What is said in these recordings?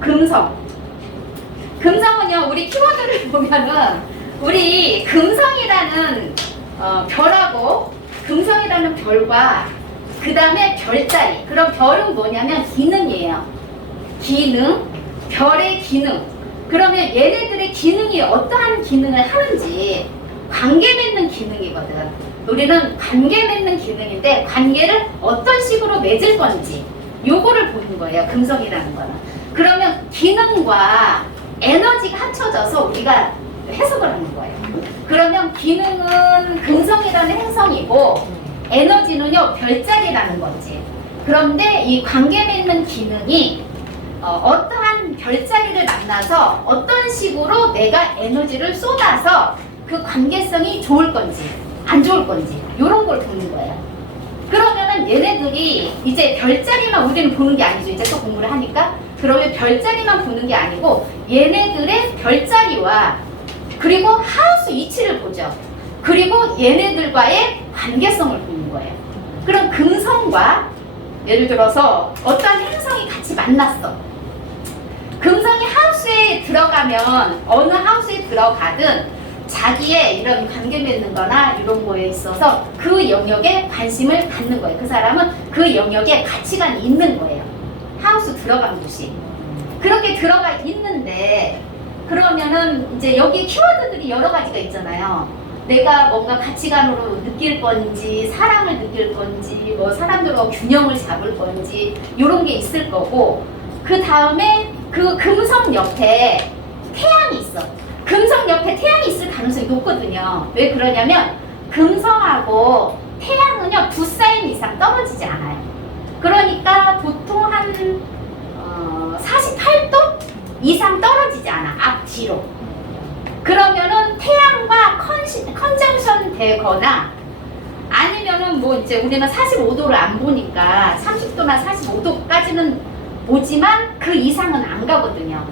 금성. 금성은요, 우리 키워드를 보면은 우리 금성이라는 별하고 금성이라는 별과 그 다음에 별자리. 그럼 별은 뭐냐면 기능이에요. 기능, 별의 기능. 그러면 얘네들의 기능이 어떠한 기능을 하는지 관계 맺는 기능이거든. 우리는 관계 맺는 기능인데 관계를 어떤 식으로 맺을 건지 요거를 보는 거예요. 금성이라는 거는. 그러면 기능과 에너지가 합쳐져서 우리가 해석을 하는 거예요. 그러면 기능은 금성이라는 행성이고 에너지는요 별자리라는 거지. 그런데 이 관계 맺는 기능이 어떠한 별자리를 만나서 어떤 식으로 내가 에너지를 쏟아서 그 관계성이 좋을 건지 안 좋을 건지 이런 걸 보는 거예요. 그러면은 얘네들이 이제 별자리만 우리는 보는 게 아니죠. 이제 또 공부를 하니까. 그러면 별자리만 보는 게 아니고 얘네들의 별자리와 그리고 하우스 위치를 보죠. 그리고 얘네들과의 관계성을 보는 거예요. 그럼 금성과 예를 들어서 어떤 행성이 같이 만났어. 금성이 하우스에 들어가면 어느 하우스에 들어가든 자기의 이런 관계 맺는 거나 이런 거에 있어서 그 영역에 관심을 갖는 거예요. 그 사람은 그 영역에 가치관이 있는 거예요. 하우스 들어간 곳이. 그렇게 들어가 있는데 그러면은 이제 여기 키워드들이 여러 가지가 있잖아요. 내가 뭔가 가치관으로 느낄 건지 사랑을 느낄 건지 뭐 사람들과 균형을 잡을 건지 이런 게 있을 거고 그 다음에 그 금성 옆에 태양이 있어. 금성 옆에 태양이 있을 가능성이 높거든요. 왜 그러냐면 금성하고 태양은요 2사인 이상 떨어지지 않아요. 그러니까 보통 한 48도 이상 떨어지지 않아. 앞뒤로. 그러면은 태양과 컨정션 되거나 아니면은 뭐 이제 우리는 45도를 안 보니까 30도나 45도까지는 보지만 그 이상은 안 가거든요.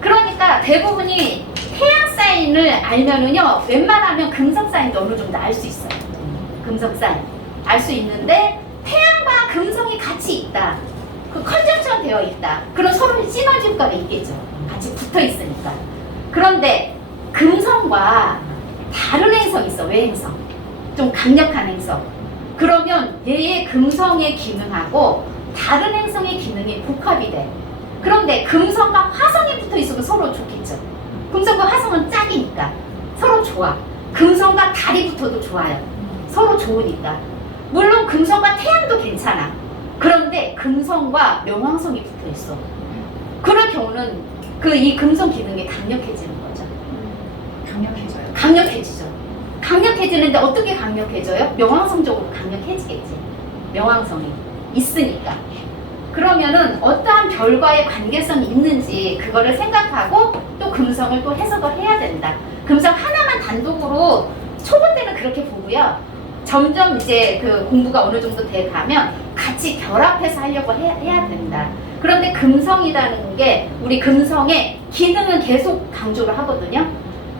그러니까 대부분이 태양 사인을 알면은요 웬만하면 금성 사인도 어느 정도 알 수 있어요. 금성 사인 알 수 있는데 태양과 금성이 같이 있다. 그 컨정션 되어 있다. 그럼 서로 시너지 효과가 있겠죠. 같이 붙어 있으니까. 그런데 금성과 다른 행성이 있어. 외행성. 좀 강력한 행성. 그러면 얘의 금성의 기능하고 다른 행성의 기능이 복합이 돼. 그런데 금성과 화성이 붙어 있으면 서로 좋겠죠. 금성과 화성은 짝이니까 서로 좋아. 금성과 달이 붙어도 좋아요. 서로 좋으니까. 물론 금성과 태양도 괜찮아. 그런데 금성과 명왕성이 붙어 있어. 그럴 경우는 이 금성 기능이 강력해지는 거죠. 강력해져요. 강력해지죠. 강력해지는데 어떻게 강력해져요? 명왕성적으로 강력해지겠지. 명왕성이 있으니까. 그러면은 어떠한 별과의 관계성이 있는지 그거를 생각하고 또 금성을 또 해석을 해야 된다. 금성 하나만 단독으로 초보 때는 그렇게 보고요. 점점 이제 그 공부가 어느 정도 돼 가면 같이 결합해서 하려고 해야 된다. 그런데 금성이라는 게 우리 금성의 기능은 계속 강조를 하거든요.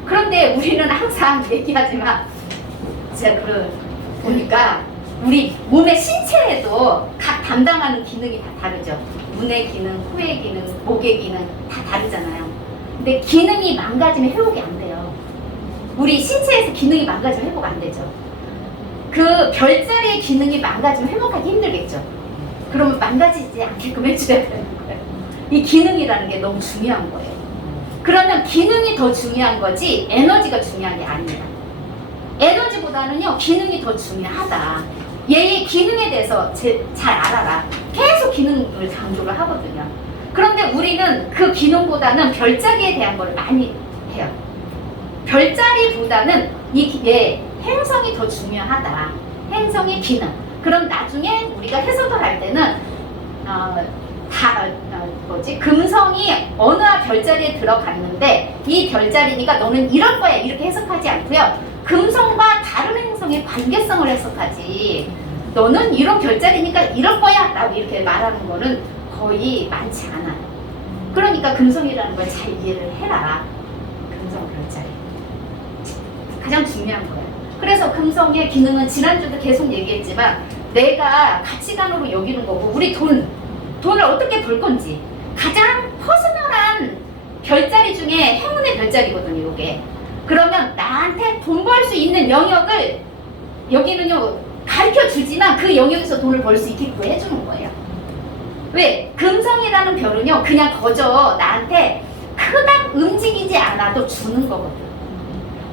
그런데 우리는 항상 얘기하지만 제가 보니까 우리 몸의 신체에도 각 담당하는 기능이 다 다르죠. 눈의 기능, 코의 기능, 목의 기능 다 다르잖아요. 근데 기능이 망가지면 회복이 안 돼요. 우리 신체에서 기능이 망가지면 회복 안 되죠. 그 별자리의 기능이 망가지면 회복하기 힘들겠죠. 그러면 망가지지 않게끔 해줘야 되는 거예요. 이 기능이라는 게 너무 중요한 거예요. 그러면 기능이 더 중요한 거지 에너지가 중요한 게 아니에요. 에너지보다는요 기능이 더 중요하다. 얘의 기능에 대해서 잘 알아라. 계속 기능을 강조를 하거든요. 그런데 우리는 그 기능보다는 별자리에 대한 걸 많이 해요. 별자리보다는 얘 행성이 더 중요하다. 행성의 기능. 그럼 나중에 우리가 해석을 할 때는 금성이 어느 별자리에 들어갔는데 이 별자리니까 너는 이럴 거야 이렇게 해석하지 않고요. 금성과 다른 행성의 관계성을 해석하지 너는 이런 별자리니까 이럴 거야 라고 이렇게 말하는 거는 거의 많지 않아요. 그러니까 금성이라는 걸 잘 이해를 해라. 금성 별자리 가장 중요한 거예요. 그래서 금성의 기능은 지난주도 계속 얘기했지만 내가 가치관으로 여기는 거고 우리 돈을 어떻게 벌 건지 가장 퍼스널 별자리거든요, 요게. 그러면 나한테 돈 벌 수 있는 영역을 여기는요 가르쳐 주지만 그 영역에서 돈을 벌 수 있게끔 해주는 거예요. 왜? 금성이라는 별은요 그냥 거저 나한테 그닥 움직이지 않아도 주는 거거든.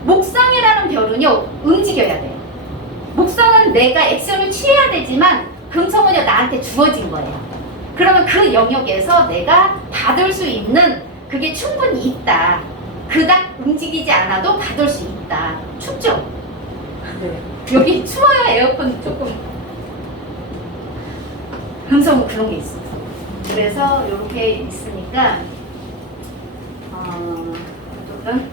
목성이라는 별은요 움직여야 돼요. 목성은 내가 액션을 취해야 되지만 금성은요 나한테 주어진 거예요. 그러면 그 영역에서 내가 받을 수 있는 그게 충분히 있다. 그닥 움직이지 않아도 받을 수 있다. 춥죠? 네. 여기 추워요. 에어컨 조금. 금성은 그런 게 있어요. 그래서 이렇게 있으니까 어쨌든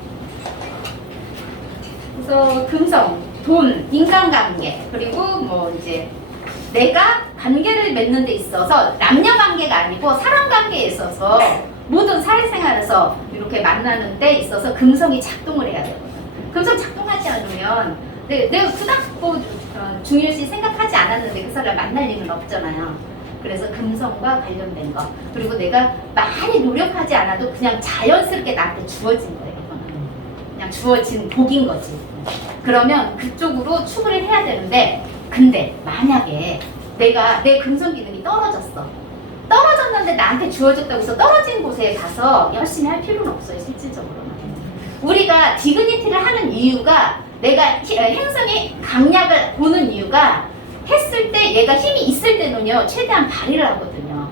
그래서 금성, 돈, 인간관계 그리고 뭐 이제 내가 관계를 맺는 데 있어서 남녀 관계가 아니고 사람 관계에 있어서 모든 사회생활에서 이렇게 만나는 데 있어서 금성이 작동을 해야 되거든. 금성 작동하지 않으면 내가 그닥 뭐 중요시 생각하지 않았는데 그 사람 만날 일은 없잖아요. 그래서 금성과 관련된 거 그리고 내가 많이 노력하지 않아도 그냥 자연스럽게 나한테 주어진 거예요. 이거는 그냥 주어진 복인 거지. 그러면 그쪽으로 추구를 해야 되는데 근데 만약에 내가 내 금성 기능이 떨어졌는데 나한테 주어졌다고 해서 떨어진 곳에 가서 열심히 할 필요는 없어요. 실질적으로는 우리가 디그니티를 하는 이유가 내가 행성의 강약을 보는 이유가 했을 때 얘가 힘이 있을 때는요 최대한 발휘를 하거든요.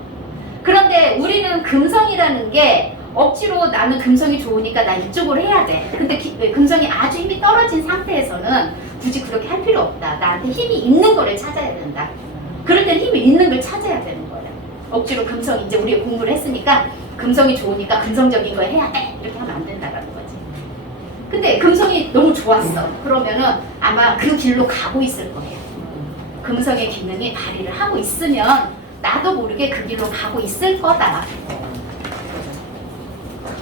그런데 우리는 금성이라는 게 억지로 나는 금성이 좋으니까 나 이쪽으로 해야 돼. 근데 금성이 아주 힘이 떨어진 상태에서는 굳이 그렇게 할 필요 없다. 나한테 힘이 있는 거를 찾아야 된다. 그럴 땐 힘이 있는 걸 찾아야 되는 거예요. 억지로 금성 이제 우리가 공부를 했으니까 금성이 좋으니까 금성적인 걸 해야 돼. 이렇게 하면 안 된다라는 거지. 근데 금성이 너무 좋았어. 그러면은 아마 그 길로 가고 있을 거예요. 금성의 기능이 발휘를 하고 있으면 나도 모르게 그 길로 가고 있을 거다.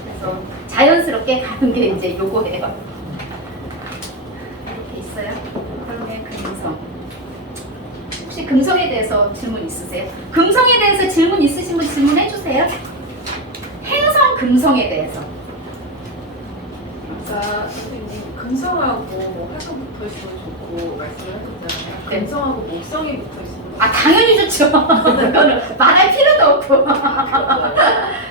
그래서 자연스럽게 가는 게 이제 요거예요. 이렇게 있어요. 그러면 금성. 혹시 금성에 대해서 질문 있으세요? 금성에 대해서 질문 있으신 분 질문해 주세요. 행성 금성에 대해서. 아까 선생님 금성하고 뭐 화성 붙어 있으면 좋고 말씀을 하셨잖아요. 네. 금성하고 목성이 붙어 있으면 아 당연히 좋죠. 그거는 말할 필요도 없고.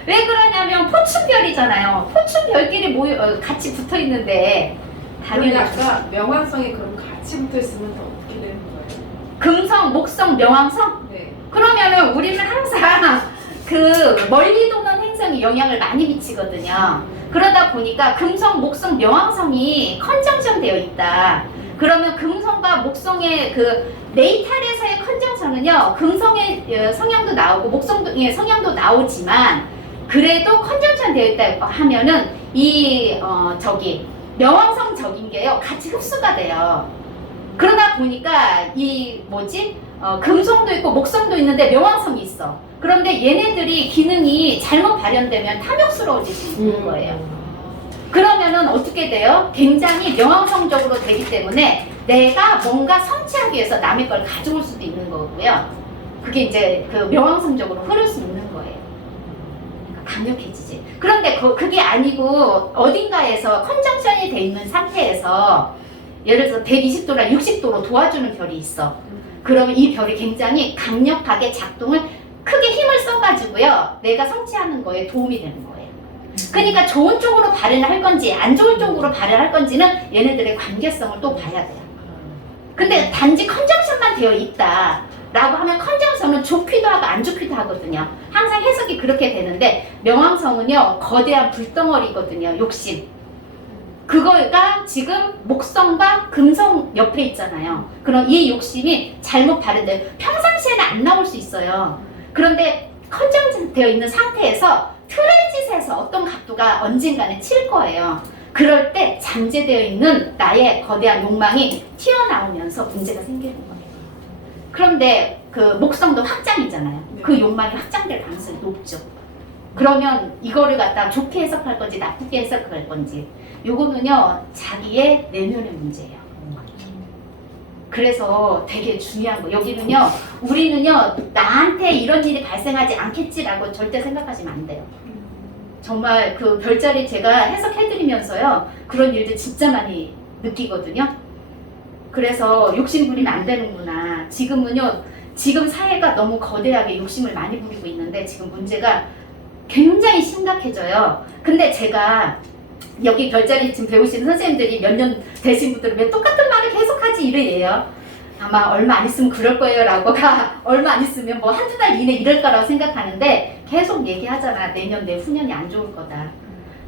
왜 그러냐면 포춘별이잖아요. 포춘별끼리 같이 붙어 있는데 당연히 당연히 좋죠. 아까 명왕성이 그럼 같이 붙어 있으면 더 어떻게 되는 거예요? 금성, 목성, 명왕성? 네. 그러면은 우리는 항상 그 멀리 도는 행성이 영향을 많이 미치거든요. 그러다 보니까 금성, 목성, 명왕성이 컨정션 되어 있다. 그러면 금성과 목성의 그 네이탈에서의 컨정션은요, 금성의 성향도 나오고 목성의 성향도 나오지만 그래도 컨정션 되어 있다 하면은 이 명왕성적인 게요 같이 흡수가 돼요. 그러다 보니까 이 금성도 있고 목성도 있는데 명왕성이 있어. 그런데 얘네들이 기능이 잘못 발현되면 탐욕스러워질 수 있는 거예요. 그러면은 어떻게 돼요? 굉장히 명왕성적으로 되기 때문에 내가 뭔가 성취하기 위해서 남의 걸 가져올 수도 있는 거고요. 그게 이제 그 명왕성적으로 흐를 수 있는 거예요. 강력해지지. 그런데 그게 아니고 어딘가에서 컨정션이 돼 있는 상태에서 예를 들어서 120도나 60도로 도와주는 별이 있어. 그러면 이 별이 굉장히 강력하게 작동을 크게 힘을 써가지고요 내가 성취하는 거에 도움이 되는 거예요. 그러니까 좋은 쪽으로 발현을 할 건지 안 좋은 쪽으로 발현할 건지는 얘네들의 관계성을 또 봐야 돼요. 근데 단지 컨정션만 되어 있다 라고 하면 컨정션은 좋기도 하고 안 좋기도 하거든요. 항상 해석이 그렇게 되는데 명왕성은요 거대한 불덩어리거든요. 욕심. 그거가 지금 목성과 금성 옆에 있잖아요. 그럼 이 욕심이 잘못 발현돼요. 평상시에는 안 나올 수 있어요. 그런데 컨정션 되어 있는 상태에서 트랜짓에서 어떤 각도가 언젠가는 칠 거예요. 그럴 때 잠재되어 있는 나의 거대한 욕망이 튀어나오면서 문제가 생기는 거예요. 그런데 그 목성도 확장이잖아요. 그 욕망이 확장될 가능성이 높죠. 그러면 이거를 갖다 좋게 해석할 건지 나쁘게 해석할 건지 요거는요 자기의 내면의 문제예요. 그래서 되게 중요한 거 여기는요 우리는요 나한테 이런 일이 발생하지 않겠지라고 절대 생각하시면 안 돼요. 정말 그 별자리 제가 해석해드리면서요. 그런 일들 진짜 많이 느끼거든요. 그래서 욕심 부리면 안 되는구나. 지금은요. 지금 사회가 너무 거대하게 욕심을 많이 부리고 있는데 지금 문제가 굉장히 심각해져요. 근데 제가 여기 별자리 지금 배우시는 선생님들이 몇 년 되신 분들은 왜 똑같은 말을 계속하지 이래요. 아마 얼마 안 있으면 그럴 거예요 라고가 얼마 안 있으면 뭐 한두 달 이내 이럴 거라고 생각하는데 계속 얘기하잖아. 내년 내후년이 안 좋을 거다.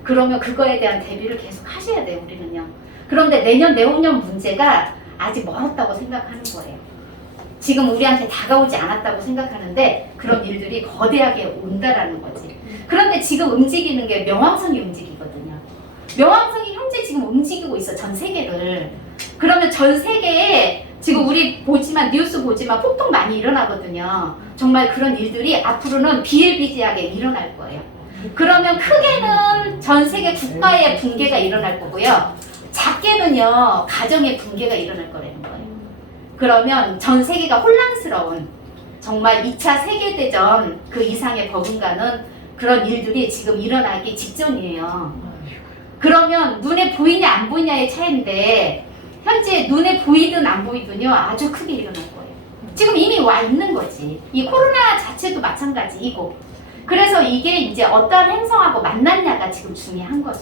그러면 그거에 대한 대비를 계속 하셔야 돼요. 우리는요. 그런데 내년 내후년 문제가 아직 멀었다고 생각하는 거예요. 지금 우리한테 다가오지 않았다고 생각하는데 그런 일들이 거대하게 온다라는 거지. 그런데 지금 움직이는 게 명왕성이 움직이거든요. 명왕성이 현재 지금 움직이고 있어. 전 세계를. 그러면 전 세계에 지금 우리 보지만 뉴스 보지만 폭동 많이 일어나거든요. 정말 그런 일들이 앞으로는 비일비재하게 일어날 거예요. 그러면 크게는 전 세계 국가의 붕괴가 일어날 거고요. 작게는요 가정의 붕괴가 일어날 거라는 거예요. 그러면 전 세계가 혼란스러운 정말 2차 세계대전 그 이상의 버금가는 그런 일들이 지금 일어나기 직전이에요. 그러면 눈에 보이냐 안 보이냐의 차이인데 현재 눈에 보이든 안 보이든요 아주 크게 일어날 거예요. 지금 이미 와 있는 거지. 이 코로나 자체도 마찬가지이고. 그래서 이게 이제 어떠한 행성하고 만났냐가 지금 중요한 거죠.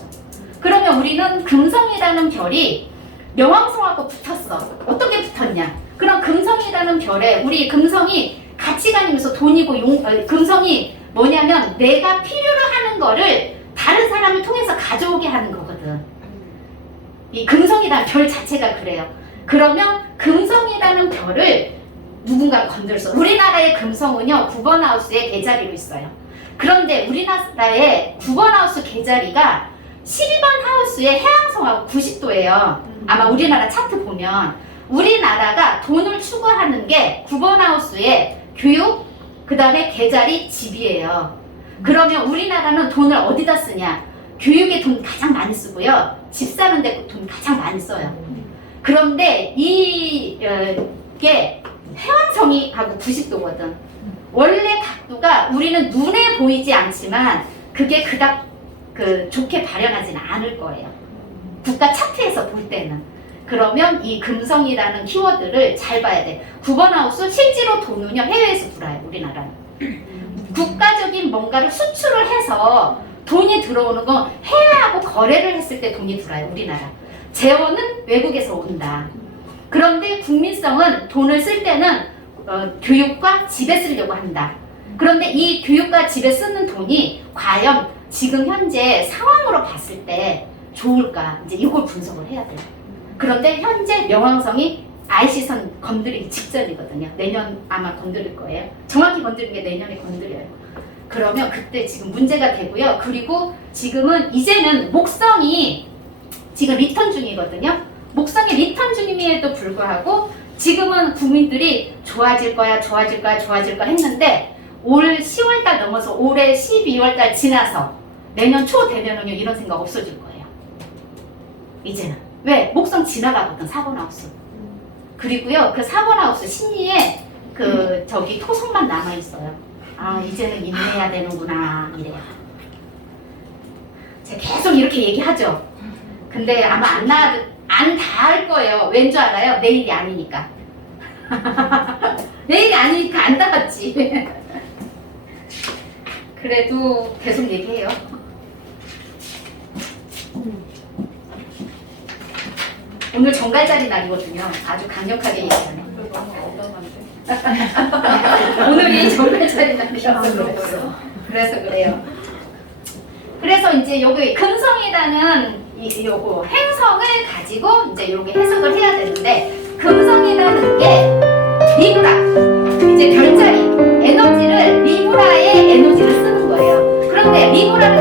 그러면 우리는 금성이라는 별이 명왕성하고 붙었어. 어떻게 붙었냐? 그럼 금성이라는 별에 우리 금성이 같이 다니면서 돈이고 금성이 뭐냐면 내가 필요로 하는 거를 다른 사람을 통해서 가져오게 하는 거거든. 이 금성이라는 별 자체가 그래요. 그러면 금성이라는 별을 누군가 건들었어. 우리나라의 금성은요 9번 하우스에 개자리로 있어요. 그런데 우리나라의 9번 하우스 개자리가 12번 하우스의 해왕성하고 90도예요. 아마 우리나라 차트 보면 우리나라가 돈을 추구하는 게 9번 하우스의 교육, 그 다음에 개자리, 집이에요. 그러면 우리나라는 돈을 어디다 쓰냐? 교육에 돈 가장 많이 쓰고요. 집 사는 데 돈 가장 많이 써요. 그런데 이게 해왕성이 하고 90도거든. 원래 각도가 우리는 눈에 보이지 않지만 그게 그닥 좋게 발현하지는 않을 거예요. 국가 차트에서 볼 때는. 그러면 이 금성이라는 키워드를 잘 봐야 돼. 9번 하우스 실제로 돈은요 해외에서 들어와요. 우리나라는. 국가적인 뭔가를 수출을 해서 돈이 들어오는 건 해외하고 거래를 했을 때 돈이 들어와요. 우리나라. 재원은 외국에서 온다. 그런데 국민성은 돈을 쓸 때는 교육과 집에 쓰려고 한다. 그런데 이 교육과 집에 쓰는 돈이 과연 지금 현재 상황으로 봤을 때 좋을까? 이제 이걸 분석을 해야 돼요. 그런데 현재 명왕성이 IC선 건드리기 직전이거든요. 내년 아마 건드릴 거예요. 정확히 건드리는 게 내년에 건드려요. 그러면 그때 지금 문제가 되고요. 그리고 지금은 이제는 목성이 지금 리턴 중이거든요. 목성이 리턴 중임에도 불구하고 지금은 국민들이 좋아질 거야 했는데 올 10월달 넘어서 올해 12월달 지나서 내년 초 되면은요 이런 생각 없어질 거예요. 이제는. 왜? 목성 지나가거든 4번 하우스. 그리고요 그 4번 하우스 신리에 그 저기 토성만 남아있어요. 아 이제는 인내해야 되는구나 이래요. 제가 계속 이렇게 얘기하죠. 근데 아마 안 다 할 거예요. 왠 줄 알아요? 내일이 아니니까. 내일이 아니니까 안 닿았지. 그래도 계속 얘기해요. 오늘 정갈자리 날이거든요. 아주 강력하게 얘기하네. 너무 어감한데. 오늘이 정갈자리 날이라서 그래서 그래요. 그래서 이제 여기 금성이라는 요거 행성을 가지고 이제 요게 해석을 해야 되는데 금성이라는 게 리브라 이제 별자리 에너지를 리브라의 에너지를 쓰는 거예요. 그런데 리브라를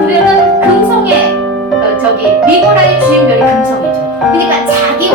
보면은 금성의 저기 리브라의 주인별이 금성이죠. 그러니까 자기